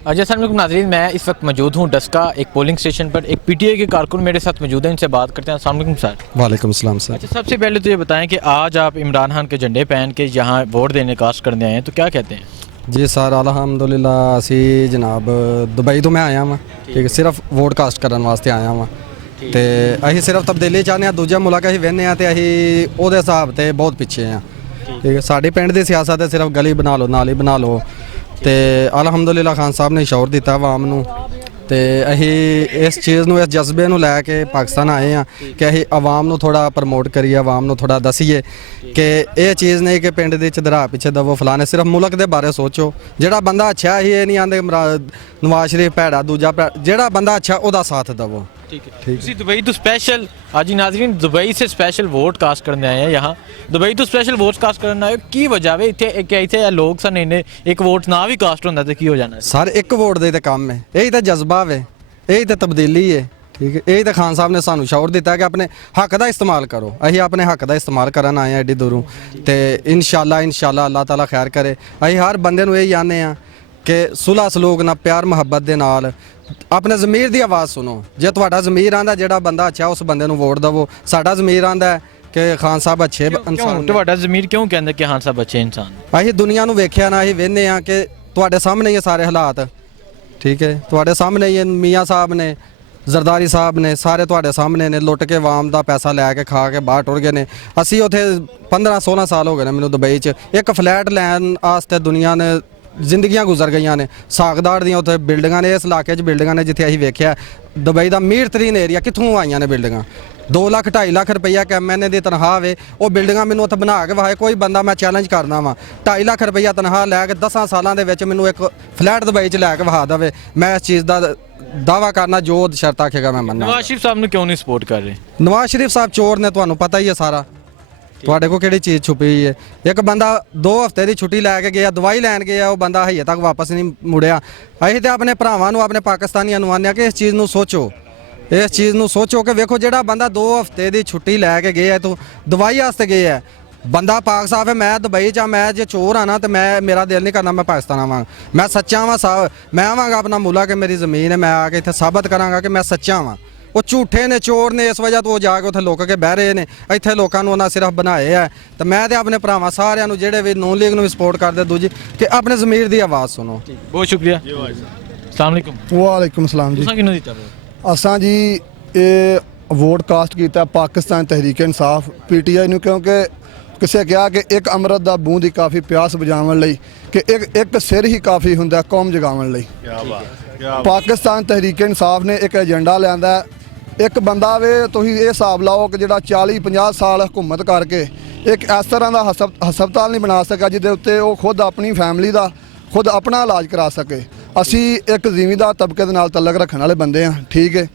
Ajay sir नाजरीन, मैं इस वक्त मौजूद हूँ डस्का एक पोलिंग स्टेशन पर। एक पीटीआई के कारकुन मेरे साथ मौजूद हैं, इनसे बात करते हैं। अस्सलाम वालेकुम सर। वालेकुम सलाम सर। अच्छा, सबसे पहले तो ये बताएं कि आज आप इमरान खान के झंडे पहन के यहाँ वोट देने कास्ट करने आए हैं, तो क्या कहते हैं? जी सर अलहमदुलिल्लाह असी जनाब दुबई तो मैं आया हाँ, ठीक है, सिर्फ वोट कास्ट करने वास्ते आया हाँ। तो अं सिर्फ तब्दीली चाहते हैं, दूजे मुल्क अं वेहने तो अं वो हिसाब से बहुत पिछे हाँ, ठीक है। साड़ी पिंड की सियासत है सिर्फ गली बना लो नाली बना लो। तो अलहमदुलिल्लाह खान साहब ने शौर दिता आवाम नूं, तो अं इस चीज़ नूं इस जज्बे नूं लैके पाकिस्तान आए हैं कि अं आवाम नूं थोड़ा प्रमोट करिए, आवाम नूं थोड़ा दसीए कि यह चीज़ नहीं कि पिंड दी चदरा पिछे दवो फलाने, सिर्फ मुल्क के बारे सोचो। जिहड़ा बंदा अच्छा ही ये नहीं आंदे नवाज शरीफ भैड़ा दूजा जिहड़ा बंदा अच्छा उहदा साथ दवो। ठीक है, ਤੁਸੀਂ दुबई तो स्पेशल आज ही नाजरीन दुबई से स्पेशल वोट कास्ट करने आए हैं यहाँ। दुबई तो स्पेशल वोट कास्ट करने आए की वजह है इतने इतने लोग सन इन्हें एक वोट ना भी कास्ट होता तो की हो जाना सर? एक वोट दे तो काम है, यही तो जज्बा है, यही तो तब्दीली है, ठीक है। यही तो खान साहब ने सानू शौर दिता कि अपने हक का इस्तेमाल करो। अं अपने हक का इस्तेमाल करन आए हैं एड्डी दूरों, तो इंशाअल्लाह अल्लाह ताला खैर करे। अं हर बंदे नूं यही आने हैं कि सुलह सलूक ना प्यार मुहब्बत के नाल अपने ज़मीर की आवाज़ सुनो। जे तुहाडा ज़मीर आंदा जिहड़ा बंदा अच्छा उस बंदे नूं वोट दवो। साडा ज़मीर आंदा कि खान साहब अच्छे इंसान। तुहाडा ज़मीर क्यों कहंदा कि खान साहब अच्छे इंसान? अं दुनिया नूं वेख्या ना, अं वेखने हाँ कि तुहाडे सामने ही सारे हालात, ठीक है। तुहाडे सामने ही मियाँ साहब ने, जरदारी साहब ने, सारे तुहाडे सामने ने लुट के आवाम का पैसा लैके खा के बाहर टुर गए ने। असी उत्थे 15-16 साल हो गए ने मैनूं दुबई च एक फ्लैट लैन वास्ते दुनिया ने जिंदगियां गुजर गई ने। सागदाड़ दी उत्थे बिल्डिंगां ने, इस इलाके च बिल्डिंगां ने जिथे असीं वेख्या दुबई का मीर तरीन एरिया कित्थों आईयां ने बिल्डिंगां। 2 लाख 2.5 लाख रुपया कि MNA की तनख्वाह वे, वो बिल्डिंगां मैनूं उत्थे बना के वहाए कोई बंदा मैं चैलेंज करना वा 2.5 लाख रुपया तनख्वाह लैके 10 सालों के मैनूं एक फ्लैट दुबई च लैके वहा दवे, मैं इस चीज़ का दावा करना जो शर्त आखेगा मैं मनना। नवाज शरीफ साहब ने क्यों नहीं सपोर्ट कर रहे? नवाज शरीफ साहब चोर ने, तुहानूं पता ही है सारा। तुहाडे को किहड़ी चीज़ छुपी हुई है? एक बंदा 2 हफ्ते की छुट्टी लैके गया, दवाई लैन गया, वो बंदा हजे तक वापस नहीं मुड़िया। असीं तो अपने भरावां नूं अपने पाकिस्तानियां नूं आने कि इस चीज़ नूं सोचो, इस चीज़ नूं सोचो कि वेखो जिहड़ा बंदा 2 हफ्ते की छुट्टी लैके गया तू दवाई वास्ते गया है, बंदा पाक साहब है। मैं दुबई चा मैं जे चोर आना तो मैं मेरा दिल नहीं करना मैं पाकिस्तान आवांगा। मैं सच्चा वा साहब, मैं आवांगा अपना मुल्क है मेरी ज़मीन है, मैं आके इत्थे साबित करांगा कि मैं सच्चा वां। वो झूठे ने, चोर ने, इस वजह तो वो जाके उत्थे लुक के बह रहे हैं। इत्थे लोगों को उन्हें सिर्फ बनाए है। तो मैं तो अपने भरावां सारिਆਂ ਨੂੰ ਜਿਹੜੇ भी नून लीग ਨੂੰ भी सपोर्ट करते दूजी कि अपने ज़मीर की आवाज़ सुनो। बहुत शुक्रिया। अस्सलाम वालेकुम। वालेकुम सलाम जी। तुसां किहनूं दित्ता वोट? असां जी ये वोट कास्ट किया पाकिस्तान तहरीक इंसाफ PTI ਨੂੰ, क्योंकि ਕਿਸੇ ਕਿਹਾ ਕਿ ਇੱਕ ਅੰਮ੍ਰਿਤ ਦਾ ਬੂੰਦ ਹੀ ਕਾਫੀ ਪਿਆਸ ਬੁਝਾਉਣ ਲਈ, ਕਿ ਇੱਕ ਸਿਰ ਹੀ ਕਾਫੀ ਹੁੰਦਾ ਕੌਮ ਜਗਾਉਣ ਲਈ। ਪਾਕਿਸਤਾਨ ਤਹਿਰੀਕ ਇਨਸਾਫ ਨੇ ਇੱਕ ਏਜੰਡਾ ਲਿਆਂਦਾ। ਇੱਕ ਬੰਦਾ ਵੇ ਤੁਸੀਂ ਇਹ ਹਿਸਾਬ ਲਾਓ ਕਿ ਜਿਹੜਾ 40-50 ਸਾਲ ਹਕੂਮਤ ਕਰਕੇ ਇੱਕ ਇਸ ਤਰ੍ਹਾਂ ਦਾ ਹਸਪਤਾਲ ਨਹੀਂ ਬਣਾ ਸਕਿਆ ਜਿਹਦੇ ਉੱਤੇ ਉਹ ਖੁਦ ਆਪਣੀ ਫੈਮਿਲੀ ਦਾ ਖੁਦ ਆਪਣਾ ਇਲਾਜ ਕਰਾ ਸਕੇ। ਅਸੀਂ ਇੱਕ ਜ਼ਿਮੀਂਦਾਰ ਤਬਕੇ ਦੇ ਨਾਲ ਤਲਕ ਰੱਖਣ ਵਾਲੇ ਬੰਦੇ ਹਾਂ, ਠੀਕ ਹੈ।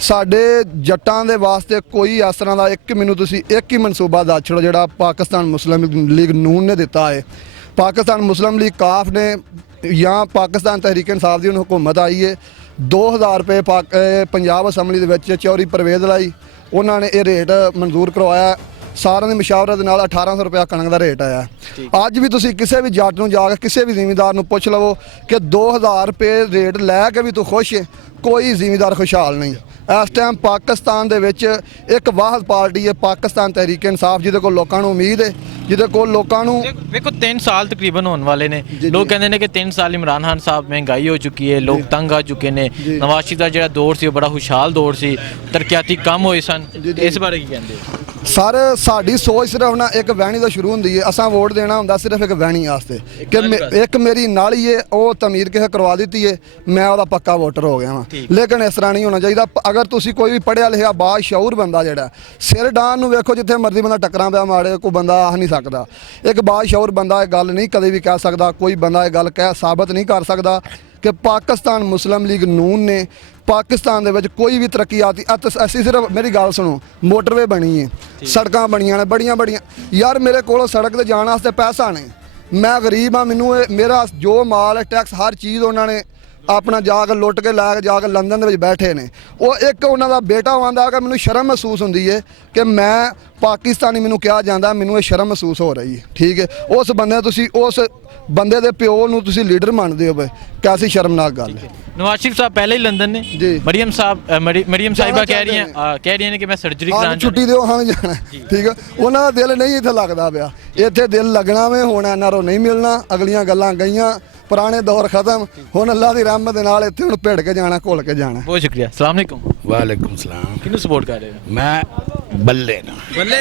ਸਾਡੇ ਜੱਟਾਂ ਦੇ ਵਾਸਤੇ ਕੋਈ ਇਸ ਤਰ੍ਹਾਂ ਦਾ ਮੈਨੂੰ ਤੁਸੀਂ ਇੱਕ ਹੀ ਮਨਸੂਬਾ ਦੱਸ ਛੜੋ ਜਿਹੜਾ ਪਾਕਿਸਤਾਨ ਮੁਸਲਿਮ ਲੀਗ ਨੂਨ ਨੇ ਦਿੱਤਾ ਹੈ। ਪਾਕਿਸਤਾਨ ਮੁਸਲਿਮ ਲੀਗ ਕਾਫ ਨੇ ਜਾਂ ਪਾਕਿਸਤਾਨ ਤਹਿਰੀਕ ਇਨਸਾਫ ਦੀ ਹੁਣ ਹਕੂਮਤ ਆਈ ਹੈ, 2000 ਰੁਪਏ ਪੰਜਾਬ ਅਸੈਂਬਲੀ ਦੇ ਵਿੱਚ ਚੌਰੀ ਪਰਵੇਜ਼ ਲਈ ਉਹਨਾਂ ਨੇ ਇਹ ਰੇਟ ਮਨਜ਼ੂਰ ਕਰਵਾਇਆ। ਸਾਰਿਆਂ ਦੀ ਮਸ਼ਾਵਰਤ ਦੇ ਨਾਲ 1800 ਰੁਪਇਆ ਕਣਕ ਦਾ ਰੇਟ ਆਇਆ। ਅੱਜ ਵੀ ਤੁਸੀਂ ਕਿਸੇ ਵੀ ਜੱਟ ਨੂੰ ਜਾ ਕੇ ਕਿਸੇ ਵੀ ਜ਼ਿਮੀਂਦਾਰ ਨੂੰ ਪੁੱਛ ਲਵੋ ਕਿ 2000 ਰੁਪਏ ਰੇਟ ਲੈ ਕੇ ਵੀ ਤੂੰ ਖੁਸ਼ ਹੈ, ਕੋਈ ਜ਼ਿਮੀਂਦਾਰ ਖੁਸ਼ਹਾਲ ਨਹੀਂ। ਇਸ ਟਾਈਮ ਪਾਕਿਸਤਾਨ ਦੇ ਵਿੱਚ ਇੱਕ ਵਾਹਦ ਪਾਰਟੀ ਹੈ ਪਾਕਿਸਤਾਨ ਤਹਿਰੀਕ ਇਨਸਾਫ, ਜਿਹਦੇ ਕੋਲ ਲੋਕਾਂ ਨੂੰ ਉਮੀਦ ਹੈ, ਜਿਹਦੇ ਕੋਲ ਲੋਕਾਂ ਨੂੰ देखो 3 साल तकरीबन होने वाले ने। लोग कहते हैं कि 3 साल इमरान खान साहब महंगाई हो चुकी है, लोग तंग आ चुके ने। नवाज शरीफ का जो दौर सी बड़ा खुशहाल दौर सी, तरक्याती कम होए सन, इस बारे की कहते हो? सर साड़ी सोच सिर्फ ना एक वहनी तो शुरू होंगी है। असा वोट देना होंगे सिर्फ एक वहनी वास्ते कि एक मेरी नाली है वो तमीर किसे करवा दी है, मैं वह पक्का वोटर हो गया हाँ। लेकिन इस तरह नहीं होना चाहिए। अगर तुम कोई भी पढ़िया लिखा बाशऊर बंदा जोड़ा सिर डान वेखो जिथे मर्जी बंदा टक्करां पिया मारे, कोई बंदा आख नहीं सकता। एक बाशऊर बंदा यह गल नहीं कदे भी कह सकता, कोई बंदा यह गल कह साबित नहीं कर सकता कि पाकिस्तान मुस्लिम लीग नून ने पाकिस्तान दे विच कोई भी तरक्की आती। असी सिर्फ मेरी गल सुनो, मोटरवे बनी है, सड़कां बनियां ने बड़ियां बड़ियां। यार मेरे कोल सड़क ते जाने वास्ते पैसा नहीं, मैं गरीब हाँ, मैनू मेरा जो माल है टैक्स हर चीज़ उन्होंने ਆਪਣਾ ਜਾ ਕੇ ਲੁੱਟ ਕੇ ਲੈ ਕੇ ਜਾ ਕੇ ਲੰਡਨ ਦੇ ਵਿੱਚ ਬੈਠੇ ਨੇ। ਉਹ ਇੱਕ ਉਹਨਾਂ ਦਾ ਬੇਟਾ ਆਂਦਾ ਕਿ ਮੈਨੂੰ ਸ਼ਰਮ ਮਹਿਸੂਸ ਹੁੰਦੀ ਹੈ ਕਿ ਮੈਂ ਪਾਕਿਸਤਾਨੀ, ਮੈਨੂੰ ਕਿਹਾ ਜਾਂਦਾ, ਮੈਨੂੰ ਇਹ ਸ਼ਰਮ ਮਹਿਸੂਸ ਹੋ ਰਹੀ ਹੈ। ਠੀਕ ਹੈ, ਉਸ ਬੰਦੇ ਤੁਸੀਂ ਉਸ ਬੰਦੇ ਦੇ ਪਿਓ ਨੂੰ ਤੁਸੀਂ ਲੀਡਰ ਮੰਨਦੇ ਹੋ, ਕੈਸੀ ਸ਼ਰਮਨਾਕ ਗੱਲ ਹੈ। नवाज शरीफ साहब पहले ही लंदन ने जी। मरियम साहिबा कह रही हैं कि मैं सर्जरी ਹਾਂ कराने ਛੁੱਟੀ ਦਿਓ, ਹਾਂ ਜਾਣਾ। ਠੀਕ ਹੈ, ਉਹਨਾਂ ਦਾ ਦਿਲ ਨਹੀਂ ਇੱਥੇ ਲੱਗਦਾ ਪਿਆ, ਇੱਥੇ ਦਿਲ ਲੱਗਣਾ ਵੇ। ਹੁਣ ਐਨਆਰਓ ਨਹੀਂ ਮਿਲਣਾ, ਅਗਲੀਆਂ ਗੱਲਾਂ ਗਈਆਂ, ਪੁਰਾਣੇ ਦੌਰ ਖਤਮ। ਹੁਣ ਅੱਲਾ ਦੀ ਰਹਿਮਤ ਦੇ ਨਾਲ ਇੱਥੇ ਹੁਣ ਭਿੜ ਕੇ ਜਾਣਾ, ਘੁਲ ਕੇ ਜਾਣਾ। बहुत शुक्रिया। अस्सलाम वालेकुम। वालेकुम सलाम। किन्नू सपोर्ट कर रहे हो? मैं बल्ले ना बल्ले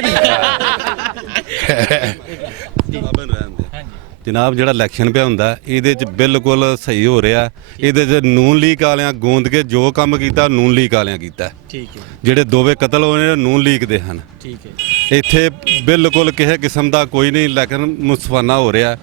ਜਨਾਬ ਜਿਹੜਾ ਇਲੈਕਸ਼ਨ ਪਿਆ ਹੁੰਦਾ ਇਹਦੇ 'ਚ ਬਿਲਕੁਲ ਸਹੀ ਹੋ ਰਿਹਾ। ਇਹਦੇ 'ਚ ਨੂਨ ਲੀਗ ਵਾਲਿਆਂ ਗੋਂਦ ਕੇ ਜੋ ਕੰਮ ਕੀਤਾ ਨੂਨ ਲੀਗ ਵਾਲਿਆਂ ਕੀਤਾ। ठीक है, ਜਿਹੜੇ ਦੋਵੇਂ ਕਤਲ ਹੋਏ ਨੇ ਨੂਨ ਲੀਗ ਦੇ ਹਨ। ठीक है। ਇੱਥੇ ਬਿਲਕੁਲ ਕਿਸੇ ਕਿਸਮ ਦਾ ਕੋਈ ਨਹੀਂ, ਲੇਕਿਨ ਮੁਸਫਾਨਾ ਹੋ ਰਿਹਾ।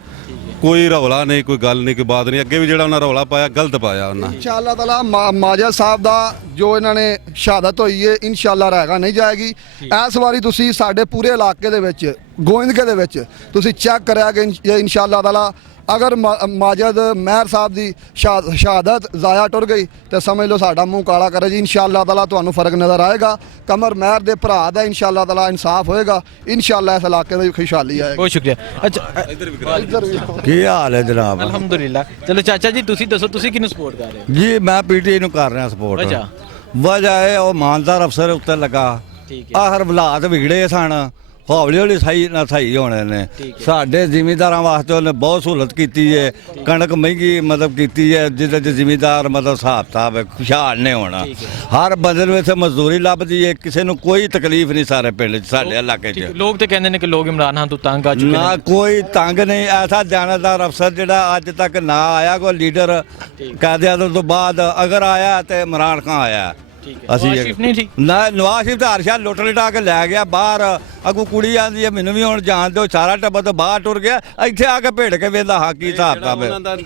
ਕੋਈ ਰੌਲਾ ਨਹੀਂ, ਕੋਈ ਗੱਲ ਨਹੀਂ, ਕੋਈ ਬਾਤ ਨਹੀਂ। ਅੱਗੇ ਵੀ ਜਿਹੜਾ ਉਹਨਾਂ ਰੌਲਾ ਪਾਇਆ ਗਲਤ ਪਾਇਆ ਉਹਨਾਂ। ਇਨਸ਼ਾਅੱਲਾ ਤਾਲਾ ਮਾਜਦ ਸਾਹਿਬ ਦਾ ਜੋ ਇਹਨਾਂ ਨੇ ਸ਼ਹਾਦਤ ਹੋਈ ਹੈ, ਇਨਸ਼ਾਅੱਲਾ ਰਹਿਗਾ ਨਹੀਂ ਜਾਏਗੀ। ਇਸ ਵਾਰੀ ਤੁਸੀਂ ਸਾਡੇ ਪੂਰੇ ਇਲਾਕੇ ਦੇ ਵਿੱਚ, ਗੋਇੰਦਕੇ ਦੇ ਵਿੱਚ ਤੁਸੀਂ ਚੈੱਕ ਕਰਿਆ ਕਿ ਇਨਸ਼ਾਅੱਲਾ ਤਾਲਾ ਅਗਰ ਮਾਜਦ ਮਹਿਰ ਸਾਹਿਬ ਦੀ ਸ਼ਹਾਦਤ ਜ਼ਾਇਆ ਟੁਰ ਗਈ ਤੇ ਸਮਝ ਲਓ ਸਾਡਾ ਮੂੰਹ ਕਾਲਾ ਕਰੇ ਜੀ। ਇਨਸ਼ਾਅੱਲਾ ਤਾਲਾ ਤੁਹਾਨੂੰ ਫਰਕ ਨਜ਼ਰ ਆਏਗਾ। ਕਮਰ ਮਹਿਰ ਦੇ ਭਰਾ ਦਾ ਇਨਸ਼ਾਅੱਲਾ ਤਾਲਾ ਇਨਸਾਫ ਹੋਏਗਾ। ਇਨਸ਼ਾਅੱਲਾ ਇਸ ਇਲਾਕੇ ਦੀ ਖੁਸ਼ਹਾਲੀ ਆਏਗੀ। बहुत शुक्रिया। अच्छा, ਇੱਧਰ ਵੀ ਕੀ ਹਾਲ ਹੈ ਜਨਾਬ? अल्हम्दुलिल्लाह। चलो चाचा जी तुसी दसो तुसी किन्नू सपोर्ट कर रहे हो? ਜੀ ਮੈਂ ਪੀਟੀ ਨੂੰ ਕਰ ਰਿਹਾ ਸਪੋਰਟ। ਵਜ੍ਹਾ ਹੈ ਉਹ ਇਮਾਨਦਾਰ ਅਫਸਰ ਉੱਤੇ ਲੱਗਾ। ठीक है, ਆਖਰ ਹਾਲਾਤ ਵਿਗੜੇ ਸਨ, ਹੌਲੀ ਹੌਲੀ ਸਹੀ ਹੋਣੇ ਨੇ। ਸਾਡੇ ਜ਼ਿਮੀਂਦਾਰਾਂ ਵਾਸਤੇ ਉਹਨੇ ਬਹੁਤ ਸਹੂਲਤ ਕੀਤੀ ਹੈ। ਕਣਕ ਮਹਿੰਗੀ ਮਤਲਬ ਕੀਤੀ ਹੈ, ਜਿਹਦੇ 'ਚ ਜ਼ਿਮੀਂਦਾਰ ਮਤਲਬ ਹਿਸਾਬ ਕਿਤਾਬ ਹੈ, ਖੁਸ਼ਹਾਲ ਨੇ ਹੋਣਾ। ਹਰ ਬੰਦੇ ਨੂੰ ਇੱਥੇ ਮਜ਼ਦੂਰੀ ਲੱਭਦੀ ਹੈ, ਕਿਸੇ ਨੂੰ ਕੋਈ ਤਕਲੀਫ ਨਹੀਂ ਸਾਰੇ ਪਿੰਡ 'ਚ, ਸਾਡੇ ਇਲਾਕੇ 'ਚ। लोग तो कहते हैं कि लोग इमरान खान तो तंग आ चुके ਨਾ हैं। ਕੋਈ ਤੰਗ ਨਹੀਂ। ਐਸਾ ਜਾਣਦਾਰ ਅਫਸਰ ਜਿਹੜਾ ਅੱਜ ਤੱਕ ਨਾ ਆਇਆ ਕੋਈ ਲੀਡਰ ਕਾਇਦੇ ਤੋਂ ਬਾਅਦ, ਅਗਰ ਆਇਆ ਤੇ ਇਮਰਾਨ ਖਾਨ ਆਇਆ। नवाज शरीफ नहीं ठीक। ਨਾ ਨਵਾਜ਼ ਸ਼ਰੀਫ ਤਾਂ ਹਰ ਸ਼ਾਹ ਲੁੱਟ ਲਟਾ ਕੇ ਲੈ ਗਿਆ ਬਾਹਰ। ਅੱਗੋਂ ਕੁੜੀ ਆਂਦੀ ਹੈ ਮੈਨੂੰ ਵੀ ਹੁਣ ਜਾਣ ਦਿਓ, ਸਾਰਾ ਟੱਬਰ ਤੋਂ ਬਾਹਰ ਟੁਰ ਗਿਆ। ਇੱਥੇ ਆ ਕੇ ਭੇੜ ਕੇ ਵੇਂਦਾ ਹਾਂ ਕੀ ਹਿਸਾਬ ਕਿਤਾਬ ਹੈ। ਉਹਨਾਂ ਦਾ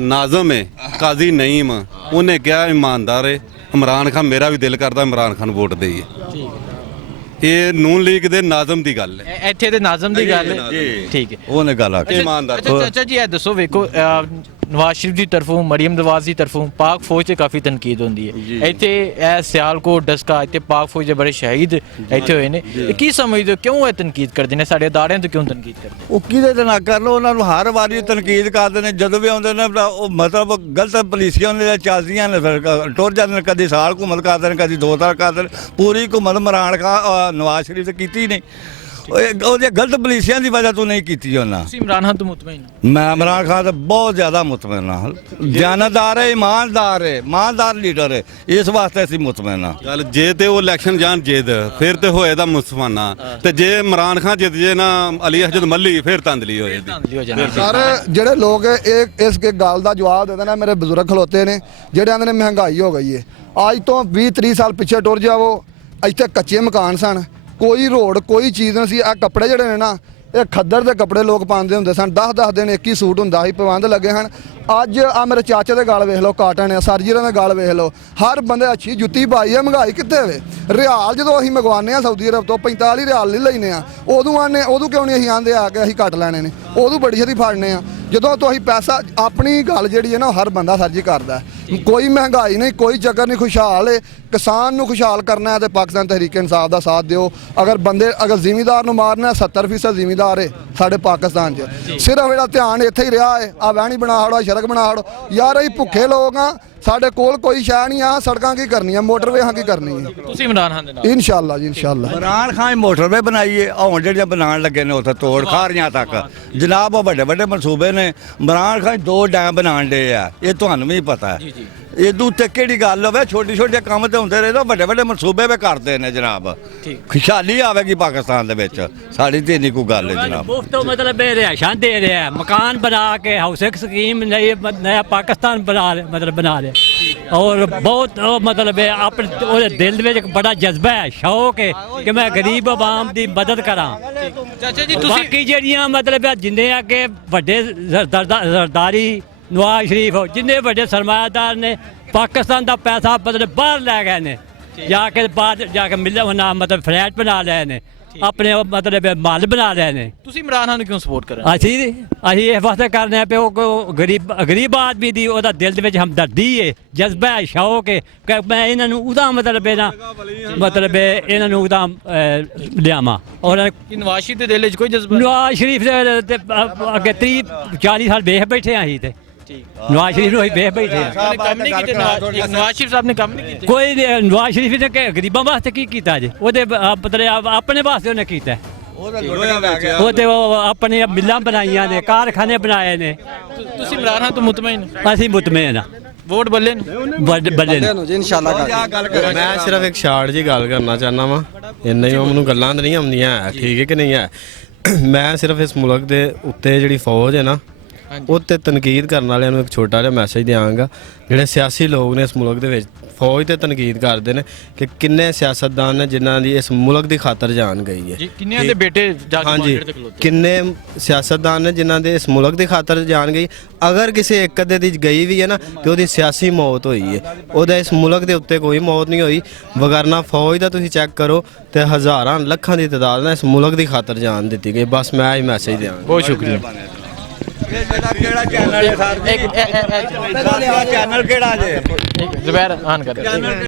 ਨਾਜ਼ਮ ਹੈ ਕਾਜ਼ੀ ਨਈਮ, ਉਹਨੇ ਕਿਹਾ ਇਮਾਨਦਾਰ ਹੈ ਇਮਰਾਨ ਖਾਨ, ਮੇਰਾ ਵੀ ਦਿਲ ਕਰਦਾ ਇਮਰਾਨ ਖਾਨ ਵੋਟ ਦੇਈਏ। ਇਹ ਨੂਨ ਲੀਗ ਦੇ ਨਾਜ਼ਮ ਦੀ ਗੱਲ ਹੈ। ਇੱਥੇ ਦੇ ਨਾਜ਼ਮ ਦੀ ਗੱਲ ਹੈ। ਠੀਕ ਹੈ। ਉਹਨੇ ਗੱਲ ਆਖੀ। ਇਮਾਨਦਾਰ। ਅੱਛਾ ਚਾਚਾ ਜੀ ਇਹ ਦੱਸੋ, ਵੇਖੋ ਨਵਾਜ਼ ਸ਼ਰੀਫ ਦੀ ਤਰਫੋਂ, ਮਰੀਮ ਨਵਾਜ਼ ਦੀ ਤਰਫੋਂ ਪਾਕ ਫੌਜ ਤੇ ਕਾਫੀ ਤਨਕੀਦ ਹੁੰਦੀ ਹੈ। ਇੱਥੇ ਇਹ ਸਿਆਲਕੋਟ, ਡਸਕਾ, ਇੱਥੇ ਪਾਕ ਫੌਜ ਦੇ ਬੜੇ ਸ਼ਹੀਦ ਇੱਥੇ ਹੋਏ ਨੇ। ਇਹ ਕੀ ਸਮਝਦੇ ਹੋ, ਕਿਉਂ ਇਹ ਤਨਕੀਦ ਕਰਦੇ ਨੇ, ਸਾਡੇ ਅਦਾਰਿਆਂ ਤੋਂ ਕਿਉਂ ਤਨਕੀਦ ਕਰਦੇ? ਉਹ ਕਿਹਦੇ ਤੇ ਨਾ ਕਰ ਲੋ, ਉਹਨਾਂ ਨੂੰ ਹਰ ਵਾਰੀ ਤਨਕੀਦ ਕਰਦੇ ਨੇ। ਜਦੋਂ ਵੀ ਆਉਂਦੇ ਨੇ ਉਹ ਮਤਲਬ ਗਲਤ ਪਾਲਿਸੀਆਂ ਨੇ ਚੱਲਦੀਆਂ ਨੇ, ਫਿਰ ਟੁਰ ਜਾਂਦੇ ਨੇ। ਕਦੀ ਸਾਲ ਘੁੰਮਤ ਕਰਦੇ ਨੇ, ਕਦੀ 2 ਸਾਲ ਕਰਦੇ ਨੇ। ਪੂਰੀ ਘੁੰਮਤ ਇਮਰਾਨ ਖਾਨ ਨਵਾਜ਼ ਸ਼ਰੀਫ ਤੇ ਕੀਤੀ ਨਹੀਂ। ਉਹਦੀਆਂ ਗਲਤ ਪਾਲਿਸੀਆਂ ਦੀ ਵਜ੍ਹਾ ਤੋਂ ਨਹੀਂ ਕੀਤੀ ਉਹਨਾਂ। ਤੁਸੀਂ ਇਮਰਾਨ ਖਾਨ ਤੋਂ ਮੁਤਮਈਨ ਹੋ? ਮੈਂ ਇਮਰਾਨ ਖਾਨ ਤੋਂ ਬਹੁਤ ਜ਼ਿਆਦਾ ਮੁਤਮਿਨ ਹਾਂ। ਜਾਨਦਾਰ ਹੈ, ਇਮਾਨਦਾਰ ਹੈ, ਇਮਾਨਦਾਰ ਲੀਡਰ ਹੈ, ਇਸ ਵਾਸਤੇ ਅਸੀਂ ਮੁਤਮਿਨ ਹਾਂ। ਗੱਲ ਜੇ ਤੇ ਉਹ ਇਲੈਕਸ਼ਨ ਜਾਣ ਜਿੱਦ, ਫਿਰ ਤੇ ਹੋਏ ਦਾ ਮੁਸਫਾਨਾ। ਤੇ ਜੇ ਇਮਰਾਨ ਖਾਨ ਜਿੱਤ ਜੇ ਨਾ ਅਲੀ ਅਸਜਦ ਮੱਲੀ, ਫਿਰ ਧਾਂਦਲੀ ਹੋਏ। ਧਾਂਦਲੀ ਹੋ ਜਾਣੀ। ਸਰ ਜਿਹੜੇ ਲੋਕ ਇਹ ਇਸ ਗੱਲ ਦਾ ਜਵਾਬ ਦੇ ਦੇਣਾ, ਮੇਰੇ ਬਜ਼ੁਰਗ ਖਲੋਤੇ ਨੇ ਜਿਹੜੇ ਆਂਦੇ ਨੇ ਮਹਿੰਗਾਈ ਹੋ ਗਈ ਹੈ। ਅੱਜ ਤੋਂ 20-30 ਸਾਲ ਪਿੱਛੇ ਟੁਰ ਜਾਵੋ, ਇੱਥੇ ਕੱਚੇ ਮਕਾਨ ਸਨ, ਕੋਈ ਰੋਡ, ਕੋਈ ਚੀਜ਼ ਨਹੀਂ ਸੀ। ਆ ਕੱਪੜੇ ਜਿਹੜੇ ਨੇ ਨਾ, ਇਹ ਖੱਦਰ ਦੇ ਕੱਪੜੇ ਲੋਕ ਪਾਉਂਦੇ ਹੁੰਦੇ ਸਨ। 10-10 ਦਿਨ ਇੱਕ ਹੀ ਸੂਟ ਹੁੰਦਾ ਸੀ, ਪਾਬੰਦ ਲੱਗੇ ਹਨ। ਅੱਜ ਆ ਮੇਰੇ ਚਾਚੇ ਦੇ ਗਲ ਵੇਖ ਲਓ, ਕਾਟਨ ਆ, ਸਰਜੀਰਾਂ ਦੇ ਗਲ ਵੇਖ ਲਓ, ਹਰ ਬੰਦੇ ਅੱਛੀ ਜੁੱਤੀ ਪਾਈ ਹੈ। ਮਹਿੰਗਾਈ ਕਿੱਥੇ ਵੇ? ਰਿਆਲ ਜਦੋਂ ਅਸੀਂ ਮੰਗਵਾਉਂਦੇ ਆ ਸਊਦੀ ਅਰਬ ਤੋਂ 45 ਰਿਆਲ ਨਹੀਂ ਲੈਨੇ ਆ, ਉਦੋਂ ਕਿਉਂ ਨਹੀਂ ਅਸੀਂ ਆਂਦੇ ਆ ਕੇ ਅਸੀਂ ਘੱਟ ਲੈਣੇ ਨੇ? ਉਦੋਂ ਬੜੀ ਛੇਤੀ ਫੜਨੇ ਆ। ਜਦੋਂ ਤੁਸੀਂ ਪੈਸਾ, ਆਪਣੀ ਗੱਲ ਜਿਹੜੀ ਹੈ ਨਾ, ਹਰ ਬੰਦਾ ਸਰਜੀ ਕਰਦਾ। ਕੋਈ ਮਹਿੰਗਾਈ ਨਹੀਂ, ਕੋਈ ਚੱਕਰ ਨਹੀਂ, ਖੁਸ਼ਹਾਲ ਹੈ। ਕਿਸਾਨ ਨੂੰ ਖੁਸ਼ਹਾਲ ਕਰਨਾ ਹੈ ਤੇ ਪਾਕਿਸਤਾਨ ਤਹਿਰੀਕ ਇਨਸਾਫ ਦਾ ਸਾਥ ਦਿਓ। ਅਗਰ ਜ਼ਿਮੀਂਦਾਰ ਨੂੰ ਮਾਰਨਾ, 70% ਜ਼ਿਮੀਂਦਾਰ ਹੈ ਸਾਡੇ ਪਾਕਿਸਤਾਨ 'ਚ। ਸਿਰਫ ਇਹਦਾ ਧਿਆਨ ਇੱਥੇ ਹੀ ਰਿਹਾ ਹੈ, ਆ ਵਹਿਣੀ ਬਣਾ ਹੜੋ, ਸੜਕ ਬਣਾ ਹੜੋ। ਯਾਰ ਅਸੀਂ ਭੁੱਖੇ ਲੋਕ ਆ, ਸਾਡੇ ਕੋਲ ਕੋਈ ਸ਼ੈ ਨਹੀਂ ਆ। ਸੜਕਾਂ ਕੀ ਕਰਨੀਆਂ, ਮੋਟਰਵੇਆਂ ਕੀ ਕਰਨੀ ਹੈ? ਤੁਸੀਂ ਇਮਰਾਨ ਖਾਨ ਦੇ ਨਾਲ? ਇਨਸ਼ਾਅੱਲਾ ਜੀ, ਇਨਸ਼ਾਅੱਲਾ। ਇਮਰਾਨ ਖਾਨ ਮੋਟਰਵੇ ਬਣਾਈਏ, ਹੁਣ ਜਿਹੜੀਆਂ ਬਣਾਉਣ ਲੱਗੇ ਨੇ ਉੱਥੇ ਤੋੜ ਖਾਰੀਆਂ ਤੱਕ ਜਨਾਬ, ਉਹ ਵੱਡੇ ਵੱਡੇ ਮਨਸੂਬੇ ਨੇ। ਇਮਰਾਨ ਖਾਨ 2 ਡੈਮ ਬਣਾਉਣ ਦੇ ਆ, ਇਹ ਤੁਹਾਨੂੰ ਵੀ ਪਤਾ ਹੈ। ਇਹਦੇ ਉੱਤੇ ਕਿਹੜੀ ਗੱਲ ਹੋਵੇ, ਛੋਟੇ ਛੋਟੇ ਕੰਮ ਤੇ ਹੁੰਦੇ ਰਹੇ, ਵੱਡੇ ਵੱਡੇ ਮਨਸੂਬੇ ਵੀ ਕਰਦੇ ਨੇ ਜਨਾਬ। ਖੁਸ਼ਹਾਲੀ ਆਵੇਗੀ ਪਾਕਿਸਤਾਨ ਦੇ ਵਿੱਚ, ਸਾਡੀ ਤੇ ਨਹੀਂ ਕੋਈ ਗੱਲ ਹੈ ਜਨਾਬ। ਮੁਫਤ ਮਤਲਬ ਇਹ ਰਿਹਾਇਸ਼ਾਂ ਦੇ ਰਿਹਾ, ਮਕਾਨ ਬਣਾ ਕੇ ਹਾਊਸਿੰਗ ਸਕੀਮ ਨया ਪਾਕਿਸਤਾਨ ਬਣਾ ਰਿਹਾ। और बहुत मतलब अपने ਉਹਦੇ ਦਿਲ ਵਿੱਚ ਬੜਾ ਜਜ਼ਬਾ ਹੈ, ਸ਼ੌਕ ਹੈ ਕਿ ਮੈਂ ਗਰੀਬ ਆਵਾਮ ਦੀ ਮਦਦ ਕਰਾਂ। ਚਾਚਾ ਜੀ ਤੁਸੀਂ ਬਾਕੀ ਜਿਹੜੀਆਂ ਮਤਲਬ ਜਿੰਨੇ ਅੱਗੇ ਵੱਡੇ ਜ਼ਰਦਾਰੀ, ਨਵਾਜ਼ ਸ਼ਰੀਫ, ਜਿੰਨੇ ਵੱਡੇ ਸਰਮਾਇਆਦਾਰ ਨੇ ਪਾਕਿਸਤਾਨ ਦਾ ਪੈਸਾ ਮਤਲਬ ਬਾਹਰ ਲੈ ਗਏ ਨੇ, ਜਾ ਕੇ ਬਾਹਰ ਜਾ ਕੇ ਮਿਲਿਆ ਹੋਣਾ, ਮਤਲਬ ਫਲੈਟ ਬਣਾ ਲਏ ਨੇ। ਆਪਣੇ ਉਹ ਮਤਲਬ ਮਹੱਲ ਬਣਾ ਲਏ ਨੇ। ਤੁਸੀਂ ਇਮਰਾਨ ਖਾਨ ਨੂੰ ਕਿਉਂ ਸਪੋਰਟ ਕਰ ਰਹੇ ਅਸੀਂ ਇਸ ਵਾਸਤੇ ਕਰਨੇ ਆ ਪਏ ਉਹ ਗਰੀਬ ਆਦਮੀ ਦੀ ਉਹਦਾ ਦਿਲ ਦੇ ਵਿੱਚ ਹਮਦਰਦੀ ਹੈ, ਜਜ਼ਬਾ ਹੈ, ਸ਼ੌਕ ਹੈ ਕਿ ਮੈਂ ਇਹਨਾਂ ਨੂੰ ਉਹਦਾ ਮਤਲਬ ਇਹਨਾਂ ਨੂੰ ਉਹਦਾ ਲਿਆਵਾਂ। ਔਰ ਕਿ ਨਵਾਜ਼ ਸ਼ਰੀਫ ਦੇ ਦਿਲ ਵਿੱਚ ਕੋਈ ਜਜ਼ਬਾ ਨਵਾਜ਼ ਸ਼ਰੀਫ ਦੇ ਅੱਗੇ 30-40 ਸਾਲ ਵੇਖ ਬੈਠੇ ਆ ਅਸੀਂ ਤੇ ਨਵਾਜ਼ ਸ਼ਰੀਫ ਨੂੰ ਅਸੀਂ ਵੇਖ ਬੈਠੇ ਆ। ਉਹਨੇ ਕੰਮ ਨਹੀਂ ਕੀਤੇ ਨਵਾਜ਼ ਸ਼ਰੀਫ ਸਾਹਿਬ ਨੇ ਕੰਮ ਨਹੀਂ ਕੀਤੇ ਕੋਈ ਨਵਾਜ਼ ਸ਼ਰੀਫ ਨੇ ਗਰੀਬਾਂ ਵਾਸਤੇ ਕੀ ਕੀਤਾ ਜੀ? ਉਹਦੇ ਮਤਲਬ ਆਪਣੇ ਵਾਸਤੇ ਉਹਨੇ ਕੀਤਾ। ਉਹ ਤੇ ਉਹ ਆਪਣੇ ਮਿੱਲਾਂ ਬਣਾਈਆਂ ਨੇ, ਕਾਰਖਾਨੇ ਬਣਾਏ ਨੇ। ਤੁਸੀਂ ਇਮਰਾਨ ਖਾਨ ਤੋਂ ਮੁਤਮਈਨ ਅਸੀਂ ਮੁਤਮਈਨ ਆ। ਵੋਟ ਬੱਲੇ ਨੂੰ ਬੱਲੇ ਨੂੰ ਜੀ ਇਨਸ਼ਾਅੱਲਾ ਮੈਂ ਸਿਰਫ ਇੱਕ ਸ਼ਾਰਟ ਜੀ ਗੱਲ ਕਰਨਾ ਚਾਹੁੰਦਾ ਵਾਂ, ਇੰਨਾ ਹੀ ਮੈਨੂੰ ਗੱਲਾਂ ਤਾਂ ਨਹੀਂ ਆਉਂਦੀਆਂ ਹੈ, ਠੀਕ ਹੈ ਕਿ ਨਹੀਂ ਹੈ। ਮੈਂ ਸਿਰਫ ਇਸ ਮੁਲਕ ਦੇ ਉੱਤੇ ਜਿਹੜੀ ਫੌਜ ਹੈ ਨਾ ਉੱਤੇ ਤਨਕੀਦ ਕਰਨ ਵਾਲਿਆਂ ਨੂੰ ਇੱਕ ਛੋਟਾ ਜਿਹਾ ਮੈਸੇਜ ਦਿਆਂਗਾ। ਜਿਹੜੇ ਸਿਆਸੀ ਲੋਕ ਨੇ ਇਸ ਮੁਲਕ ਦੇ ਵਿੱਚ ਫੌਜ ਤੇ ਤਨਕੀਦ ਕਰਦੇ ਨੇ ਕਿ ਕਿੰਨੇ ਸਿਆਸਤਦਾਨ ਨੇ ਜਿਨ੍ਹਾਂ ਦੀ ਇਸ ਮੁਲਕ ਦੀ ਖਾਤਰ ਜਾਨ ਗਈ ਹੈ। ਜੀ ਕਿੰਨਿਆਂ ਦੇ ਬੇਟੇ ਜਾ ਕੇ ਹਾਂਜੀ, ਬਾਰਡਰ ਤੇ ਖਲੋਤੇ ਕਿੰਨੇ ਸਿਆਸਤਦਾਨ ਨੇ ਜਿਨ੍ਹਾਂ ਦੇ ਇਸ ਮੁਲਕ ਦੀ ਖਾਤਰ ਜਾਨ ਗਈ। ਅਗਰ ਕਿਸੇ ਇੱਕ ਅੱਧੇ ਦੀ ਗਈ ਵੀ ਹੈ ਨਾ ਤੇ ਉਹਦੀ ਸਿਆਸੀ ਮੌਤ ਹੋਈ ਹੈ, ਉਹਦਾ ਇਸ ਮੁਲਕ ਦੇ ਉੱਤੇ ਕੋਈ ਮੌਤ ਨਹੀਂ ਹੋਈ। ਵਗਰਨਾ ਫੌਜ ਦਾ ਤੁਸੀਂ ਚੈੱਕ ਕਰੋ ਤੇ ਹਜ਼ਾਰਾਂ ਲੱਖਾਂ ਦੀ ਤਾਦਾਦ ਨਾਲ ਇਸ ਮੁਲਕ ਦੀ ਖਾਤਰ ਜਾਨ ਦਿੱਤੀ ਗਈ। ਬਸ ਮੈਂ ਇਹ ਮੈਸੇਜ ਦਿਆਂਗਾ। ਬਹੁਤ ਸ਼ੁਕਰੀਆ। ਕਿਹੜਾ ਚੈਨਲ ਹੈ ਸਰ? ਚੈਨਲ ਕਿਹੜਾ ਜੇ? ਜ਼ੁਬੈਰ ਆਨ ਕਰ